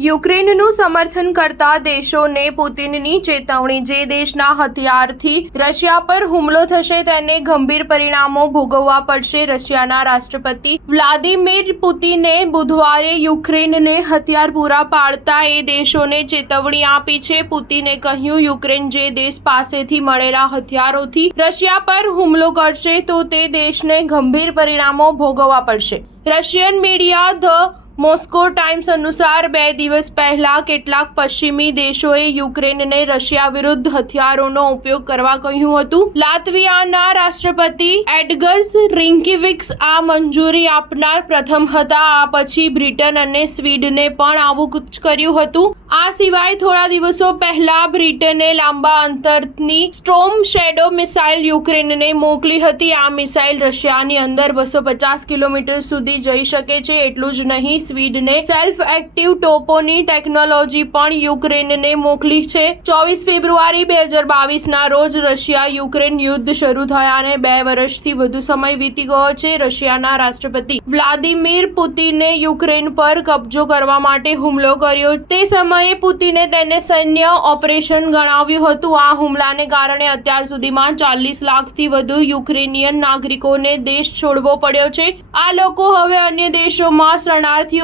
યુક્રેનનું સમર્થન કરતા દેશોને પુતિનની ચેતવણી। જે દેશના હથિયારથી રશિયા પર હુમલો થશે તેને ગંભીર પરિણામો ભોગવવા પડશે। રશિયાના રાષ્ટ્રપતિ વ્લાદિમીર પુતિને બુધવારે યુક્રેનને હથિયાર પૂરા પાડતા એ દેશોને ચેતવણી આપી છે। પુતિને કહ્યું, યુક્રેન જે દેશ પાસેથી મળેલા હથિયારોથી રશિયા પર હુમલો કરશે તો તે દેશને ગંભીર પરિણામો ભોગવવા પડશે। Russian media the Moscow times અનુસાર 2 દિવસ પહેલા કેટલાક પશ્ચિમી દેશોએ યુક્રેનને રશિયા વિરુદ્ધ હથિયારોનો ઉપયોગ કરવા કહ્યું હતું। લાત્વિયાના રાષ્ટ્રપતિ એડગર્સ રિંકીવિક્સ આ મંજૂરી આપનાર પ્રથમ હતા। આ પછી બ્રિટન અને સ્વીડને પણ આવું જ કર્યું હતું। આ સિવાય થોડા દિવસો પહેલા બ્રિટને લાંબા અંતરની સ્ટોર્મ શેડો મિસાઇલ યુક્રેનને મોકલી હતી। આ મિસાઇલ રશિયાની અંદર 250 કિલોમીટર સુધી જઈ શકે છે। એટલું જ નહીં, સ્વીડને સેલ્ફ એક્ટિવ તોપોની ટેકનોલોજી પણ યુક્રેનને મોકલી છે। 24 ફેબ્રુઆરી 2022ના રોજ રશિયા યુક્રેન યુદ્ધ શરૂ થયાને 2 વર્ષથી વધુ સમય વીતી ગયો છે। રશિયાના રાષ્ટ્રપતિ વ્લાદિમીર પુતિને યુક્રેન પર કબજો કરવા માટે હુમલો કર્યો। તે સમયે પુતિને તેને સૈન્ય ઓપરેશન ગણાવ્યું હતું। આ હુમલાને કારણે અત્યાર સુધીમાં 40 લાખથી વધુ યુક્રેનિયન નાગરિકોને દેશ છોડવો પડ્યો છે। આ લોકો હવે અન્ય દેશોમાં શરણાર્થીઓની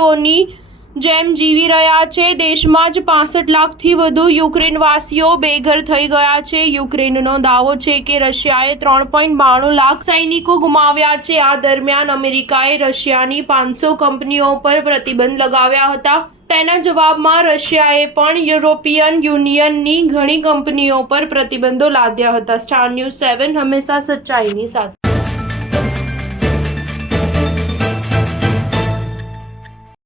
જેમ જીવી રહ્યા છે। દેશમાં જ 65 લાખથી વધુ યુક્રેનવાસીઓ બેઘર થઈ ગયા છે। યુક્રેનનો દાવો છે કે રશિયાએ 3.92 લાખ સૈનિકો ગુમાવ્યા છે। આ દરમિયાન અમેરિકાએ રશિયાની 500 કંપનીઓ પર પ્રતિબંધ લગાવ્યા હતા। તેના જવાબમાં રશિયાએ પણ યુરોપિયન યુનિયનની ઘણી કંપનીઓ પર પ્રતિબંધો લાદ્યા હતા। સ્ટાર ન્યૂઝ 7 હંમેશા સચ્ચાઈની સાથે।